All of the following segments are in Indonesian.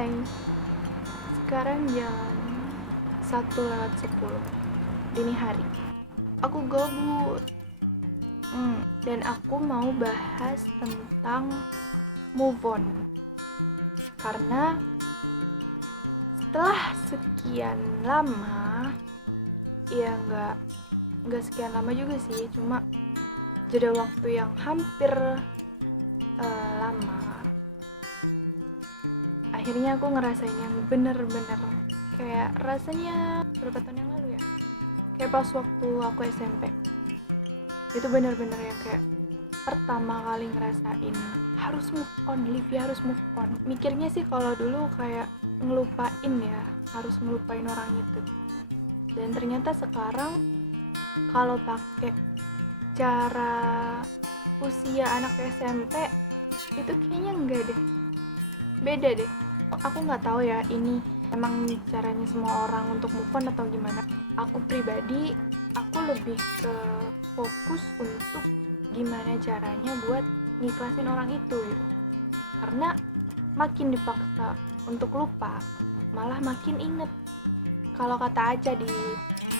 Hai, sekarang jam 1:10 dini hari. Aku gabut. Dan aku mau bahas tentang move on. Karena setelah sekian lama, ya nggak sekian lama juga sih, cuma jeda waktu yang hampir lama. Akhirnya aku ngerasain yang bener-bener kayak rasanya berapa tahun yang lalu ya, kayak pas waktu aku SMP. Itu bener-bener yang kayak pertama kali ngerasain harus move on, Livia harus move on. Mikirnya sih kalau dulu kayak ngelupain ya, harus ngelupain orang itu. Dan ternyata sekarang kalau pakai cara usia anak SMP itu kayaknya enggak deh, beda deh. Aku nggak tahu ya ini emang caranya semua orang untuk move on atau gimana. Aku pribadi, aku lebih ke fokus untuk gimana caranya buat ngiklasin orang itu gitu. Karena makin dipaksa untuk lupa, malah makin inget. Kalau kata Aca di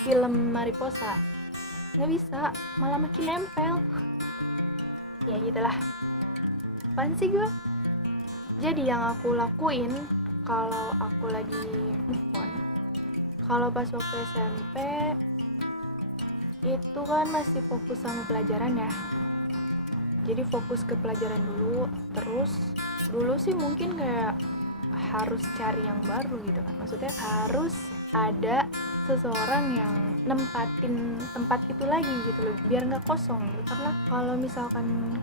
film Mariposa, nggak bisa, malah makin nempel. Ya gitulah, apaan sih gue? Jadi yang aku lakuin kalau aku lagi move on, kalau pas waktu SMP itu kan masih fokus sama pelajaran ya. Jadi fokus ke pelajaran dulu, terus dulu sih mungkin kayak harus cari yang baru gitu kan. Maksudnya harus ada seseorang yang nempatin tempat itu lagi gitu loh, biar nggak kosong gitu. Karena kalau misalkan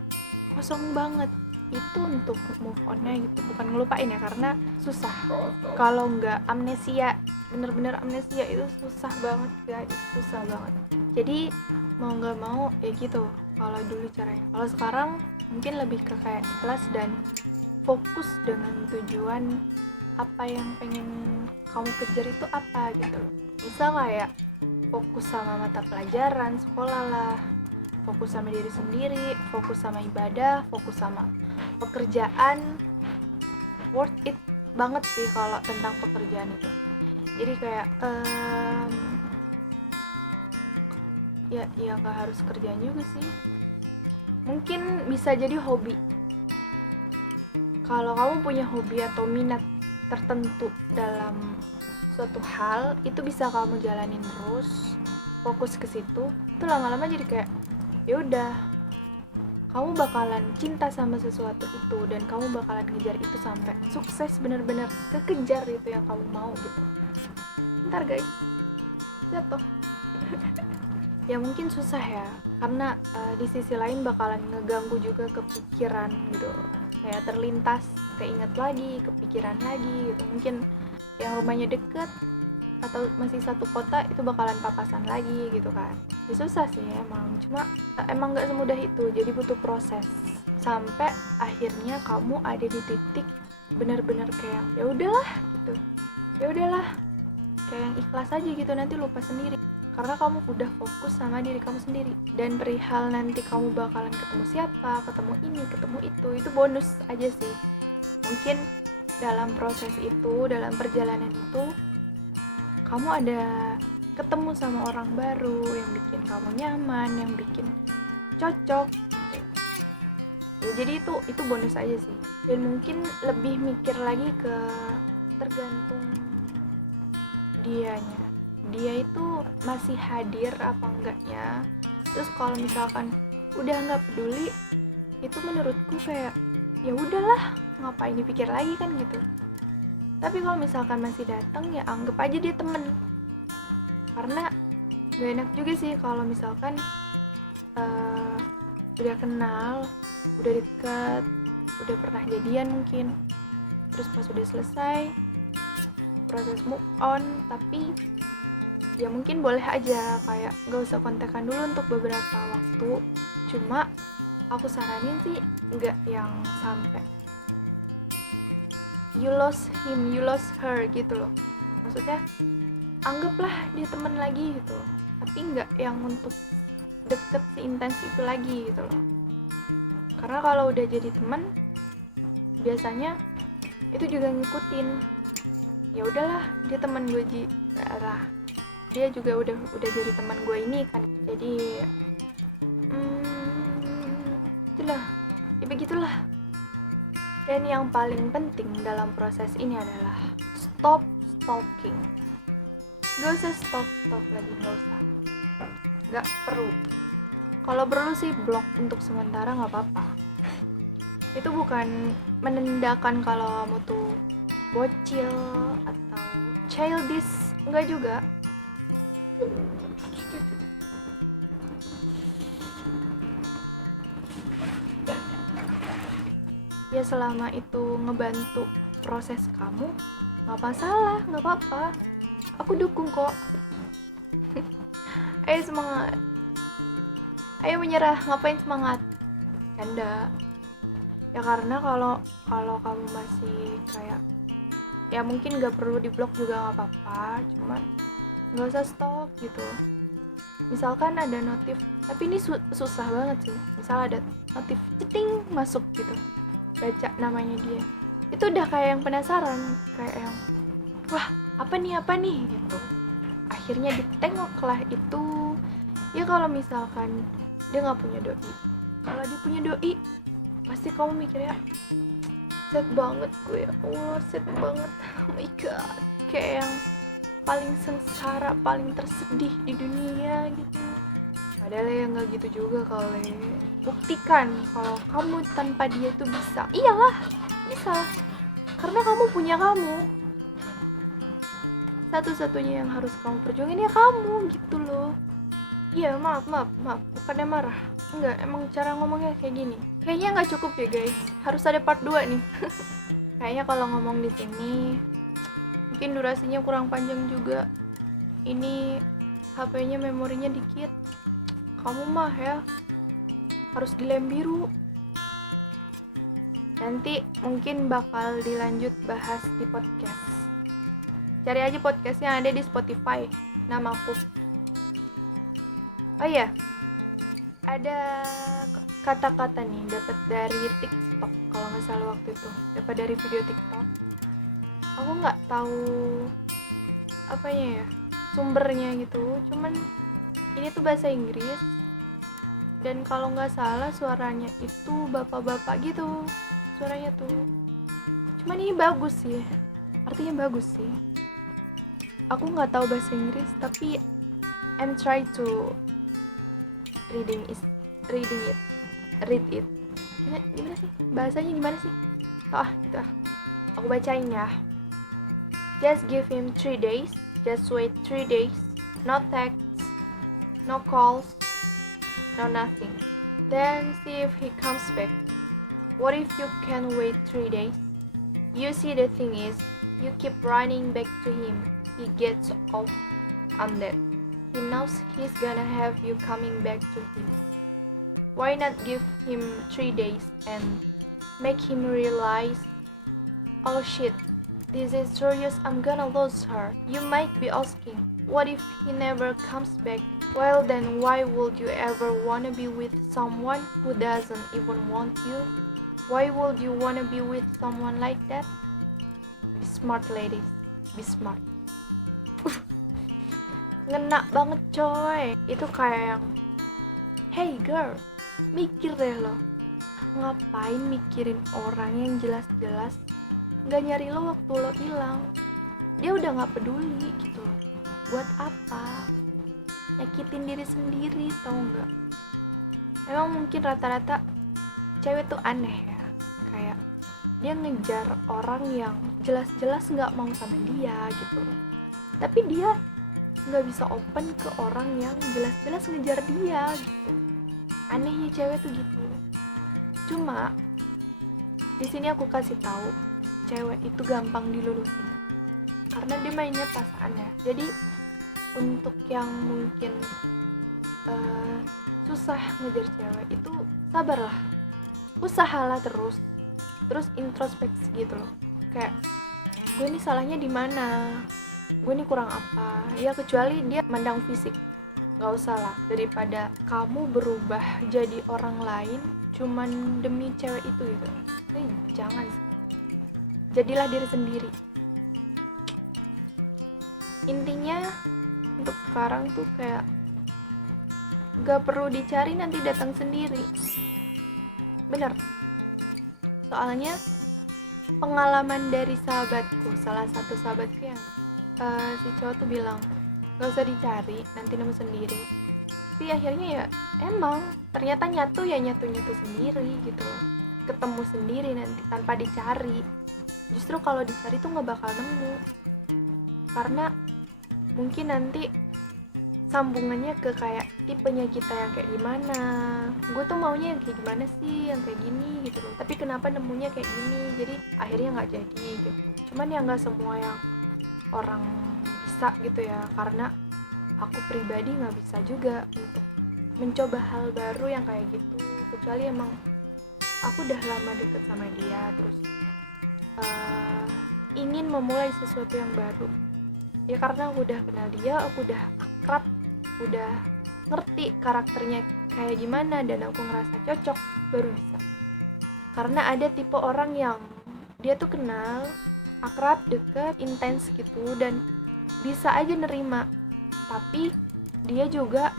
kosong banget itu untuk move on-nya gitu, bukan ngelupain ya, karena susah. Kalau nggak amnesia, bener-bener amnesia itu susah banget guys, susah banget. Jadi mau nggak mau ya gitu kalau dulu caranya. Kalau sekarang mungkin lebih ke kayak ikhlas dan fokus dengan tujuan apa yang pengen kamu kejar itu apa gitu. Bisa kayak fokus sama mata pelajaran sekolah lah, fokus sama diri sendiri, fokus sama ibadah, fokus sama pekerjaan. Worth it banget sih kalau tentang pekerjaan itu. Jadi kayak ya nggak harus kerjaan juga sih, mungkin bisa jadi hobi. Kalau kamu punya hobi atau minat tertentu dalam suatu hal, itu bisa kamu jalanin terus, fokus ke situ. Itu lama-lama jadi kayak ya udah, kamu bakalan cinta sama sesuatu itu dan kamu bakalan ngejar itu sampai sukses, bener-bener kekejar itu yang kamu mau gitu. Ntar guys, jatuh. Ya mungkin susah ya, karena di sisi lain bakalan ngeganggu juga kepikiran gitu, kayak terlintas, keinget lagi, kepikiran lagi gitu. Mungkin yang rumahnya deket atau masih satu kota itu bakalan papasan lagi gitu kan. Ya susah sih emang, cuma emang nggak semudah itu. Jadi butuh proses sampai akhirnya kamu ada di titik benar-benar kayak ya udahlah gitu, ya udahlah, kayak yang ikhlas aja gitu, nanti lupa sendiri karena kamu udah fokus sama diri kamu sendiri. Dan perihal nanti kamu bakalan ketemu siapa, ketemu ini, ketemu itu bonus aja sih. Mungkin dalam proses itu, dalam perjalanan itu, kamu ada ketemu sama orang baru yang bikin kamu nyaman, yang bikin cocok gitu. Ya jadi itu bonus aja sih. Dan mungkin lebih mikir lagi ke tergantung dianya, dia itu masih hadir apa enggaknya. Terus kalau misalkan udah nggak peduli, itu menurutku kayak ya udahlah, ngapain dipikir lagi kan gitu. Tapi kalau misalkan masih datang, ya anggap aja dia temen. Karena gak enak juga sih kalau misalkan udah kenal, udah deket, udah pernah jadian mungkin, terus pas udah selesai proses move on, tapi ya mungkin boleh aja kayak gak usah kontekan dulu untuk beberapa waktu. Cuma aku saranin sih gak yang sampai you lost him, you lost her gitu loh. Maksudnya anggaplah dia temen lagi gitu, tapi gak yang untuk deket seintens itu lagi gitu loh. Karena kalau udah jadi temen, biasanya itu juga ngikutin. Ya udahlah, dia teman gue dia juga udah jadi teman gue ini kan, jadi itulah ya, begitulah. Dan yang paling penting dalam proses ini adalah stop stalking. Gak usah stalk lagi, gak perlu. Kalau perlu sih blok untuk sementara, gak apa-apa. Itu bukan menandakan kalau kamu tuh bocil atau childish, enggak juga. Ya selama itu ngebantu proses kamu, nggak masalah, nggak apa-apa. Aku dukung kok. Ayo semangat. Ayo menyerah, ngapain semangat? Canda. Ya karena kalau kamu masih kayak, ya mungkin nggak perlu diblok juga nggak apa-apa, cuman nggak usah stop gitu. Misalkan ada notif, tapi ini susah banget sih. Misal ada notif ceting masuk gitu, baca namanya dia, itu udah kayak yang penasaran, kayak yang wah apa nih gitu. Akhirnya ditengoklah itu. Ya kalau misalkan dia nggak punya doi, kalau dia punya doi pasti kamu mikirnya sad banget gue, ya Allah sad banget, oh my god, kayak yang paling sengsara, paling tersedih di dunia gitu. Padahal ya nggak gitu juga kali. Buktikan kalau kamu tanpa dia tuh bisa. Iyalah, bisa. Karena kamu punya kamu. Satu-satunya yang harus kamu perjuangin ya kamu gitu loh. Iya, maaf. Bukannya marah. Enggak, emang cara ngomongnya kayak gini. Kayaknya nggak cukup ya guys. Harus ada part 2 nih. Kayaknya kalau ngomong di sini mungkin durasinya kurang panjang juga. Ini HP-nya memorinya dikit. Kamu mah ya harus dilem biru. Nanti mungkin bakal dilanjut bahas di podcast. Cari aja podcastnya, ada di Spotify, namaku. Oh iya, ada kata-kata nih dapat dari TikTok kalau nggak salah waktu itu, dapat dari video TikTok. Aku nggak tahu apanya ya, sumbernya gitu, cuman ini tuh bahasa Inggris, dan kalau nggak salah suaranya itu bapak-bapak gitu suaranya tuh. Cuman ini bagus sih, artinya bagus sih. Aku nggak tahu bahasa Inggris, tapi I'm try to read it. Gimana sih bahasanya, gimana sih? Gitu aku bacain ya. Just give him 3 days. Just wait 3 days. No texts, no calls, no nothing. Then see if he comes back. What if you can wait 3 days? You see, the thing is, you keep running back to him. He gets off on that. He knows he's gonna have you coming back to him. Why not give him 3 days and make him realize, oh shit, this is serious, I'm gonna lose her. You might be asking, what if he never comes back? Well then, why would you ever wanna be with someone who doesn't even want you? Why would you wanna be with someone like that? Be smart ladies, be smart. Ngena banget coy. Itu kayak yang, hey girl, mikir deh lo, ngapain mikirin orang yang jelas-jelas gak nyari lo waktu lo hilang. Dia udah gak peduli gitu. Buat apa? Nyakitin diri sendiri, tau gak? Emang mungkin rata-rata cewek tuh aneh ya, kayak dia ngejar orang yang jelas-jelas gak mau sama dia gitu, tapi dia gak bisa open ke orang yang jelas-jelas ngejar dia gitu. Anehnya cewek tuh gitu. Cuma di sini aku kasih tahu, cewek itu gampang diluluhin karena dia mainnya perasaannya. Jadi untuk yang mungkin susah ngejar cewek itu, sabarlah, usahalah terus introspeksi gitu loh. Kayak, gue ini salahnya di mana? Gue ini kurang apa? Ya kecuali dia mandang fisik, nggak usah lah. Daripada kamu berubah jadi orang lain cuman demi cewek itu gitu. Jangan. jadilah diri sendiri. Intinya untuk sekarang tuh kayak gak perlu dicari, nanti datang sendiri. Bener, soalnya pengalaman dari sahabatku, salah satu sahabatku yang si cowok tuh bilang gak usah dicari, nanti nemu sendiri. Tapi akhirnya ya emang ternyata nyatu sendiri gitu, ketemu sendiri nanti tanpa dicari. Justru kalau dicari tuh gak bakal nemu, karena mungkin nanti sambungannya ke kayak tipenya kita yang kayak gimana. Gue tuh maunya yang kayak gimana sih, yang kayak gini gitu loh, tapi kenapa nemunya kayak gini, jadi akhirnya nggak jadi gitu. Cuman ya nggak semua yang orang bisa gitu ya, karena aku pribadi nggak bisa juga untuk mencoba hal baru yang kayak gitu, kecuali emang aku udah lama deket sama dia, terus ingin memulai sesuatu yang baru. Ya karena aku udah kenal dia, aku udah akrab, udah ngerti karakternya kayak gimana, dan aku ngerasa cocok, baru bisa. Karena ada tipe orang yang dia tuh kenal, akrab, deket, intens gitu, dan bisa aja nerima, tapi dia juga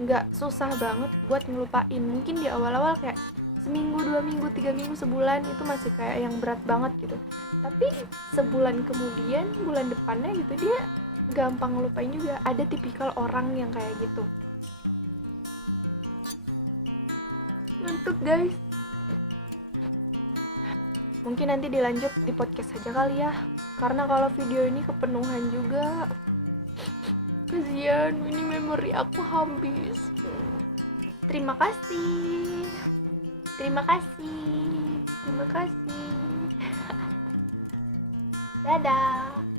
nggak susah banget buat ngelupain. Mungkin di awal-awal kayak seminggu, 2 minggu, 3 minggu, sebulan itu masih kayak yang berat banget gitu, tapi sebulan kemudian, bulan depannya gitu, dia gampang ngelupain juga. Ada tipikal orang yang kayak gitu. Ngantuk guys, mungkin nanti dilanjut di podcast aja kali ya, karena kalau video ini kepenuhan juga, kasian, ini memori aku habis. Terima kasih. Dadah.